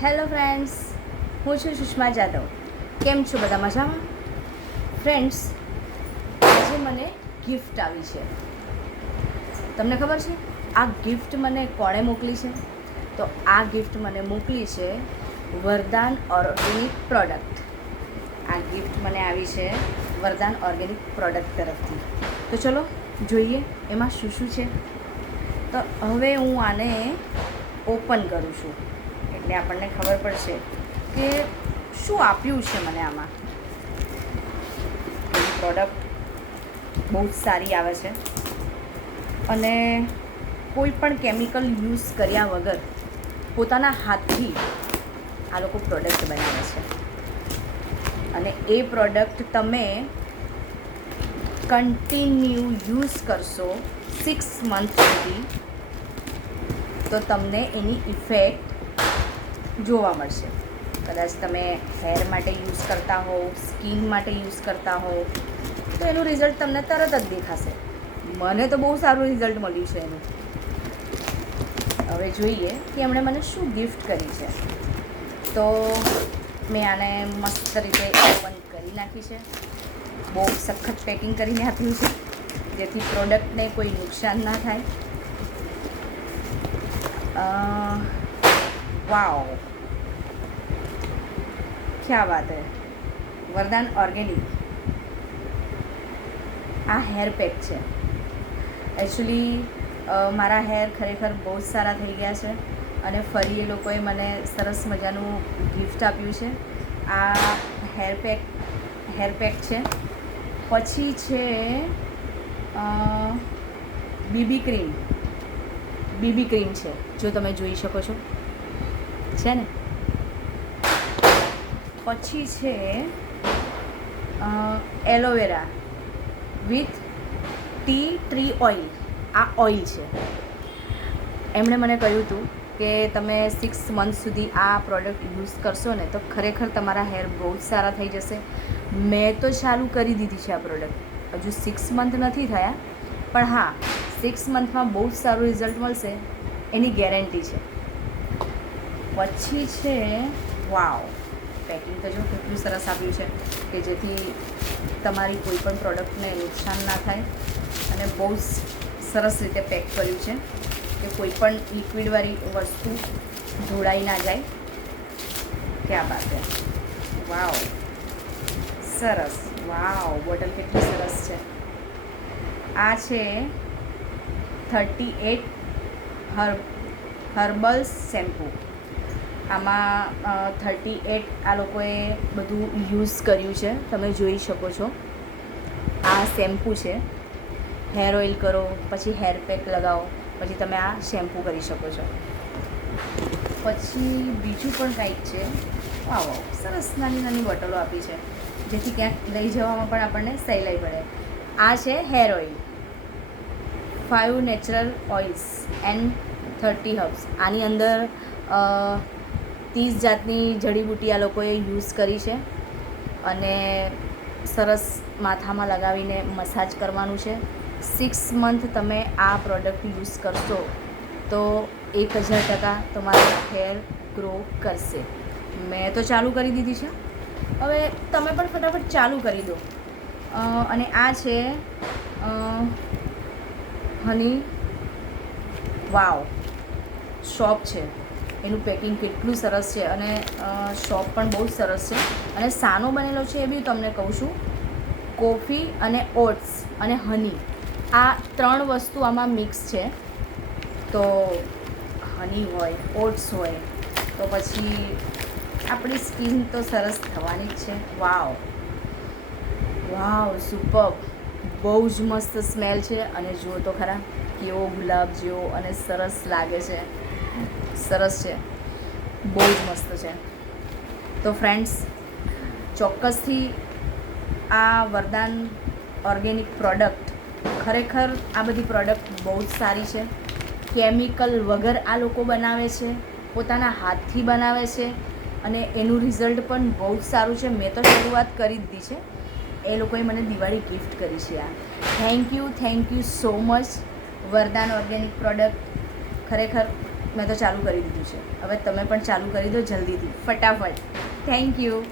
Hello friends, હું છું સુષ્મા જાદવ. કેમ છો બધા? મજામાં? ફ્રેન્ડ્સ, આજે મને ગિફ્ટ આવી છે. તમને ખબર છે આ ગિફ્ટ મને કોણે મોકલી છે? તો આ ગિફ્ટ મને મોકલી છે વરદાન ઓર્ગેનિક પ્રોડક્ટ. આ ગિફ્ટ મને આવી છે વરદાન ઓર્ગેનિક પ્રોડક્ટ તરફથી. તો ચલો જોઈએ એમાં શું શું છે. તો હવે હું આને ઓપન કરું છું એટલે આપણને ખબર પડશે કે શું આપ્યું છે મને આમાં. પ્રોડક્ટ બહુ જ સારી આવે છે અને કોઈ પણ કેમિકલ યુઝ કર્યા વગર પોતાના હાથથી આ લોકો પ્રોડક્ટ બનાવે છે અને એ પ્રોડક્ટ તમે કન્ટિન્યુ યુઝ કરશો 6 મંથ સુધી તો તમને એની ઇફેક્ટ જોવા મળશે. કદાચ તમે હેર માટે યુઝ કરતા હો, સ્કિન માટે યુઝ કરતા હો તો એનું રિઝલ્ટ તમને તરત જ દેખાશે. મને તો બહુ સારું રિઝલ્ટ મળ્યું છે એનું. હવે જોઈએ કે એમણે મને શું ગિફ્ટ કરી છે. તો મેં આને મસ્ત રીતે ઓપન કરી નાખી છે. બહુ સખત પેકિંગ કરીને આપ્યું છે જેથી પ્રોડક્ટને કોઈ નુકસાન ના થાય. વાવ, क्या बात है! वरदान ऑर्गेनिक આ હેર પેક છે. એકચ્યુઅલી મારા હેર ખરેખર બહુ જ સારા થઈ ગયા છે અને ફરી એ લોકોએ મને સરસ મજાનું ગિફ્ટ આપ્યું છે. આ હેર પેક છે. પછી છે બીબી ક્રીમ છે, જો તમે જોઈ શકો છો, છે ને. પછી છે એલોવેરા વિથ ટ્રી ઓઇલ. આ ઓઇલ છે. એમણે મને કહ્યું હતું કે તમે 6 મંથ સુધી આ પ્રોડક્ટ યુઝ કરશો ને તો ખરેખર તમારા હેર બહુ જ સારા થઈ જશે. મેં તો ચાલુ કરી દીધી છે આ પ્રોડક્ટ. હજુ 6 મંથ નથી થયા, પણ હા, 6 મંથમાં બહુ જ સારું રિઝલ્ટ મળશે એની ગેરંટી છે. પછી છે વાવ, પેકિંગ તો જો કેટલું સરસ આપ્યું છે કે જેથી તમારી કોઈ પણ પ્રોડક્ટને નુકસાન ના થાય અને બહુ જ સરસ રીતે પેક કર્યું છે કે કોઈ પણ લિક્વિડવાળી વસ્તુ ઢોળાઈ ના જાય. ક્યાં બાત છે! વાવ, સરસ. વાવ, બોટલ કેટલી સરસ છે. આ છે 38 હર્બલ શેમ્પૂ. આમાં 38 આ લોકોએ બધું યુઝ કર્યું છે, તમે જોઈ શકો છો. આ શેમ્પૂ છે. હેર ઓઇલ કરો, પછી હેર પેક લગાવો, પછી તમે આ શેમ્પૂ કરી શકો છો. પછી બીજું પણ કંઈક છે. વાવ, સરસ નાની નાની બોટલો આપી છે જેથી ક્યાંક લઈ જવામાં પણ આપણને સહેલાઈ પડે. આ છે hair oil, 5 natural oils and 30 herbs. આની અંદર 30 જાતની જડીબુટી આ લોકોએ યુઝ કરી છે અને સરસ માથામાં લગાવીને મસાજ કરવાનું છે. 6 મંથ તમે આ પ્રોડક્ટ યુઝ કરશો તો 1000% તમારા હેર ગ્રો કરશે. મેં તો ચાલુ કરી દીધી છે. હવે તમે પણ ફટાફટ ચાલુ કરી દો. અને આ છે હની. વાવ, શોપ છે. એનું પેકિંગ કેટલું સરસ છે અને શોપ પણ બહુ જ સરસ છે અને સાનો બનેલો છે એ બી તમને કહું છું. કોફી અને ઓટ્સ અને હની, આ 3 વસ્તુ આમાં મિક્સ છે. તો હની હોય, ઓટ્સ હોય તો પછી આપણી સ્કિન તો સરસ થવાની જ છે. વાવ વાવ, સુપર્બ. બહુ જ મસ્ત સ્મેલ છે અને જુઓ તો ખરા કેવો ગુલાબ જેવો અને સરસ લાગે છે. સરસ છે, બહુ જ મસ્ત છે. તો ફ્રેન્ડ્સ, ચોક્કસથી આ વરદાન ઓર્ગેનિક પ્રોડક્ટ, ખરેખર આ બધી પ્રોડક્ટ બહુ જ સારી છે. કેમિકલ વગર આ લોકો બનાવે છે, પોતાના હાથથી બનાવે છે અને એનું રિઝલ્ટ પણ બહુ જ સારું છે. મેં તો શરૂઆત કરી દીધી છે. એ લોકોએ મને દિવાળી ગિફ્ટ કરી છે આ. થેન્ક યુ સો મચ વરદાન ઓર્ગેનિક પ્રોડક્ટ. ખરેખર મેં તો ચાલુ કરી દીધું છે. હવે તમે પણ ચાલુ કરી દો જલ્દીથી ફટાફટ. Thank you.